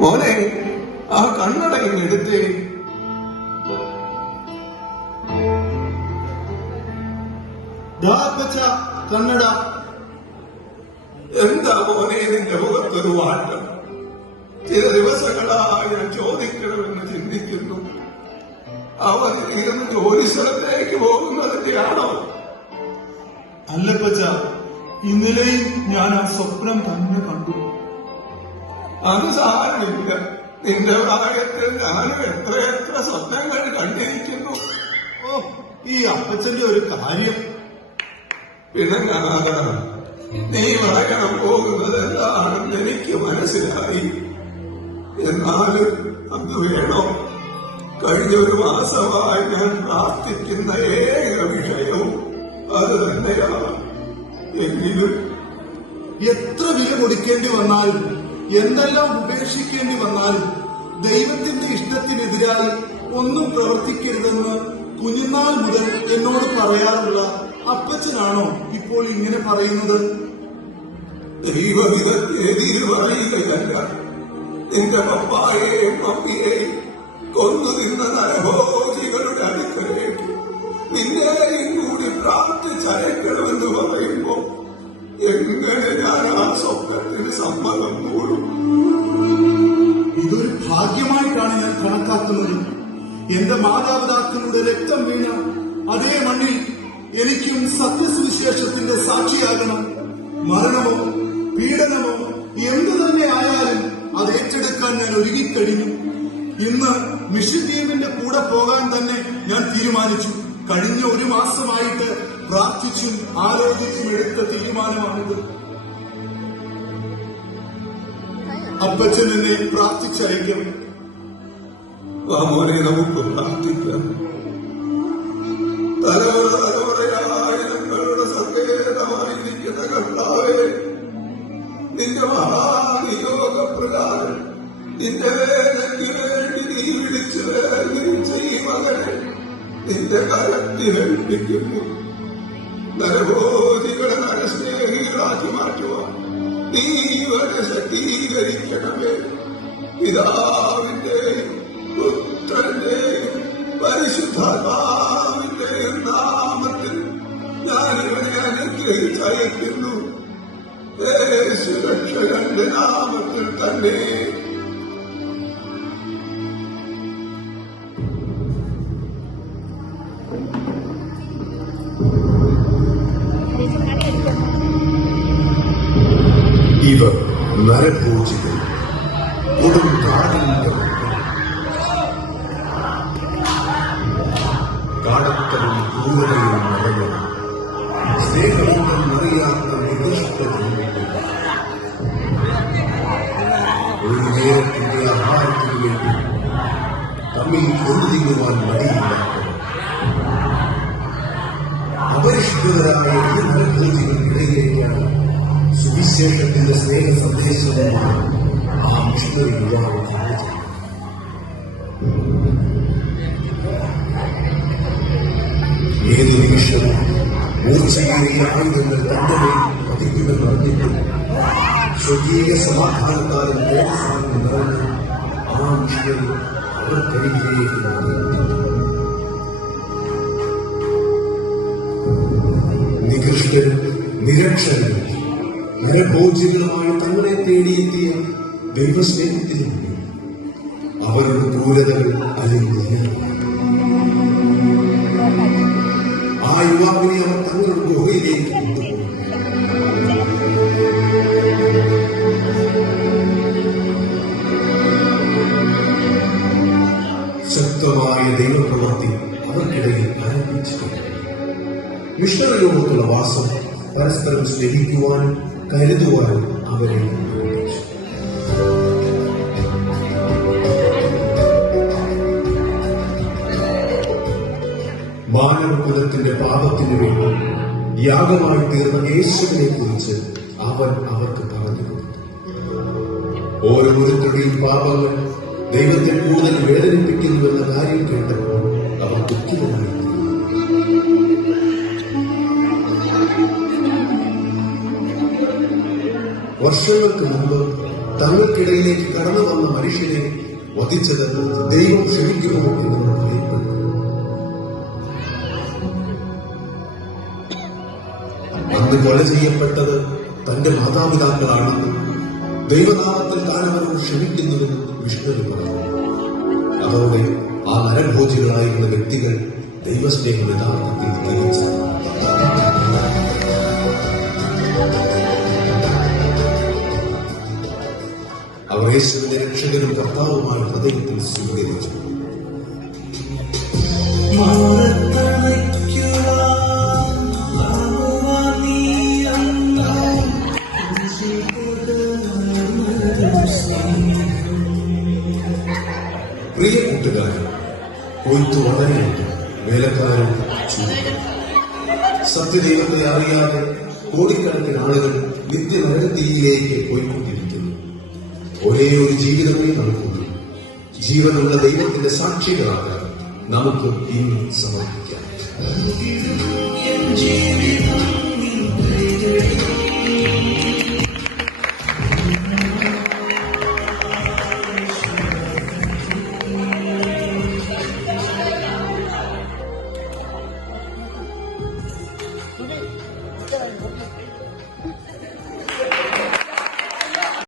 മോനെ, ആ കണ്ണടയിൽ എടുത്തേ. കണ്ണട. എന്താ മോനെ നിന്റെ മുഖത്തൊരു വാട്ടം? ചില ദിവസങ്ങളായി ഞാൻ ചോദിക്കണമെന്ന് ചിന്തിക്കുന്നു. അവൻ ഇരുന്ന് ജോലി സ്ഥലത്തേക്ക് പോകുന്നതിന്റെയാണോ? അല്ലപ്പച്ച, ഇന്നലെയും ഞാൻ ആ സ്വപ്നം തന്നെ കണ്ടു. അത് സാരമില്ല. നിന്റെ പ്രായത്തിൽ ഞാനും എത്രയെത്ര സ്വപ്നങ്ങൾ കണ്ടിരിക്കുന്നു. ഓ, ഈ അപ്പച്ചന്റെ ഒരു കാര്യം. പിന്നെ നീ പറയാൻ പോകുന്നത് എന്താണെന്ന് എനിക്ക് മനസ്സിലായി. എന്നാലും അത് വേണോ? കഴിഞ്ഞ ഒരു മാസമായി ഞാൻ പ്രാർത്ഥിക്കുന്ന ഏക വിഷയവും അത് തന്നെയാണ്. എങ്കിലും എത്ര വില കൊടുക്കേണ്ടി വന്നാലും, എന്തെല്ലാം ഉപേക്ഷിക്കേണ്ടി വന്നാലും ദൈവത്തിന്റെ ഇഷ്ടത്തിനെതിരായി ഒന്നും പ്രവർത്തിക്കരുതെന്ന് കുഞ്ഞുനാൾ മുതൽ എന്നോട് പറയാറുള്ള അപ്പച്ചനാണോ ഇപ്പോൾ ഇങ്ങനെ പറയുന്നത്? ദൈവം ഇതൊക്കെതിര് പറയുകയല്ല. നിന്റെ പപ്പായെയും മമ്മിയെയും കൊന്നു തിന്ന നരഭോജികളുടെ അടുക്കലേക്ക് നിന്നെയും കൂടി പ്രാർത്ഥിച്ചയക്കണമെന്ന് പറയുമ്പോ എങ്ങനെ ഞാൻ ആ സ്വപ്നത്തിന് സമ്മതം കൂടും? ഇതൊരു ഭാഗ്യമായിട്ടാണ് ഞാൻ കണക്കാക്കുന്നത്. എന്റെ മാതാപിതാക്കളുടെ രക്തം വീണ അതേ മണ്ണിൽ എനിക്കും സത്യസുവിശേഷത്തിന്റെ സാക്ഷിയാകണം. മരണമോ പീഡനമോ എന്തു തന്നെ ആയാലും അത് ഏറ്റെടുക്കാൻ ഞാൻ ഒരുങ്ങിക്കഴിഞ്ഞു. ഇന്ന് മിഷൻ ടീമിന്റെ കൂടെ പോകാൻ തന്നെ ഞാൻ തീരുമാനിച്ചു. കഴിഞ്ഞ ഒരു മാസമായിട്ട് പ്രാർത്ഥിച്ചും ആലോചിച്ചും എടുത്ത തീരുമാനമാണിത്. അപ്പച്ചൻ എന്നെ പ്രാർത്ഥിച്ചയക്കണം. മോനെ, നമുക്ക് പ്രാർത്ഥിക്കാം. തലമുറയായി ഞങ്ങളുടെ സങ്കേതമായിരിക്കുന്ന കർത്താവേ, നിന്റെ മഹാനിയോഗപ്രകാരം നിന്റെ വേദനയ്ക്ക് വേണ്ടി നീ വിളിച്ചു വേർതിരിച്ച ഈ മകനെ നിന്റെ കരത്തിലേൽപ്പിക്കുന്നു. നരഭോജികളെ നരസ്നേഹികളാക്കി മാറ്റുവാൻ നീ ഇവരെ ശക്തീകരിക്കണമേ. പിതാവിന്റെയും പുത്രന്റെയും പരിശുദ്ധാത്മാവിന്റെയും നാമത്തിൽ ഞാൻ ഇവനെ അനുഗ്രഹിച്ചയക്കുന്നു. യേശു രക്ഷകന്റെ നാമത്തിൽ തന്നെ. ഇവർ നരഭോജികൾ, കൊടും കാടത്തവും ക്രൂരതയും നിറഞ്ഞ സ്നേഹബന്ധം നിറയാത്ത നികൃഷ്ടതയും ഒരു നേരത്തിന്റെ ആഹാരത്തിന് വേണ്ടി തമ്മിൽ കൊണ്ടുതിങ്ങുവാൻ മടിയില്ലാത്ത അപരിഷ്കൃതരായ ഈ നരഭോജികൾക്കിടയിലേക്കാണ് സുവിശേഷത്തിന്റെ സ്നേഹ സന്ദേശമാണ് ആ മിഷണറി യുവാവ് കാണിച്ചത്. ഏത് നിമിഷവും മൂർച്ചയേറിയ ആയുധങ്ങൾ തന്റെ മേൽ പതിക്കുമെന്ന് അറിഞ്ഞിട്ടും സ്വകീയ സമാധാനത്താലും തേജസ്സാലും നിറഞ്ഞ് ആ മിഷണറി അവർക്കരികിലേക്ക് നികൃഷ്ടരും നിരക്ഷരരും നരഭോജ്യങ്ങളുമായി തങ്ങളെ തേടിയെത്തിയ ദൈവസ്നേഹത്തിലും അവരുടെ ക്രൂരതകൾ അല്ലെങ്കിൽ ആ യുവാവിനെ അവർ തങ്ങളുടെ ഗുഹയിലേക്ക് കൊണ്ടുപോകും. ശക്തമായ ദൈവപ്രവൃത്തി അവർക്കിടയിൽ ആരംഭിച്ചിട്ടുണ്ട്. മിഷണറിയോടൊത്തുള്ള വാസം പരസ്പരം സ്നേഹിക്കുവാനും കരുതുവാനും അവരെ പഠിപ്പിച്ചു. മാനവകുലത്തിന്റെ പാപത്തിനു വേണ്ടി യാഗമായി തീർന്ന യേശുവിനെ കുറിച്ച് അവൻ അവർക്ക് പറഞ്ഞു കൊടുത്തു. ഓരോരുത്തരുടെയും പാപങ്ങൾ ദൈവത്തെ കൂടുതൽ വേദനിപ്പിക്കുന്നുവെന്ന കാര്യം കേട്ടപ്പോൾ അവർ ദുഃഖിതമായി. വർഷങ്ങൾക്ക് മുമ്പ് തങ്ങൾക്കിടയിലേക്ക് കടന്നു വന്ന മനുഷ്യനെ വധിച്ചത് ദൈവം ക്ഷമിക്കുമോ എന്നവർ ഭയപ്പെട്ടു. അന്ന് കൊല ചെയ്യപ്പെട്ടത് തന്റെ മാതാപിതാക്കളാണെന്നും ദൈവനാമത്തിൽ താൻ അവരോട് ക്ഷമിക്കുന്നുവെന്നും വിഷ്ണു പറഞ്ഞു. അതോടെ ആ നരഭോജികളായിരുന്ന വ്യക്തികൾ ദൈവസ്നേഹം യഥാർത്ഥത്തിൽ തിരിച്ചു. അവർ യേശുവിനെ രക്ഷകനും കർത്താവുമായി ഹൃദയത്തിൽ സ്വീകരിച്ചു. പ്രിയ കൂട്ടുകാരൻ, കൊയ്ത്തു വളരെയുണ്ട്, വേലക്കാരൻ ചുരുക്കം. സത്യദൈവത്തെ അറിയാതെ കോടിക്കണക്കിന് ആളുകൾ നിത്യനരകത്തിയിലേക്ക് പോയിക്കൊണ്ടിരിക്കുന്നു. ഒരേ ഒരു ജീവിതമേ നമുക്കുള്ളൂ. ജീവനുള്ള ദൈവത്തിന്റെ സാക്ഷികളാകാൻ നമുക്ക് ഇന്ന് സമർപ്പിക്കാം.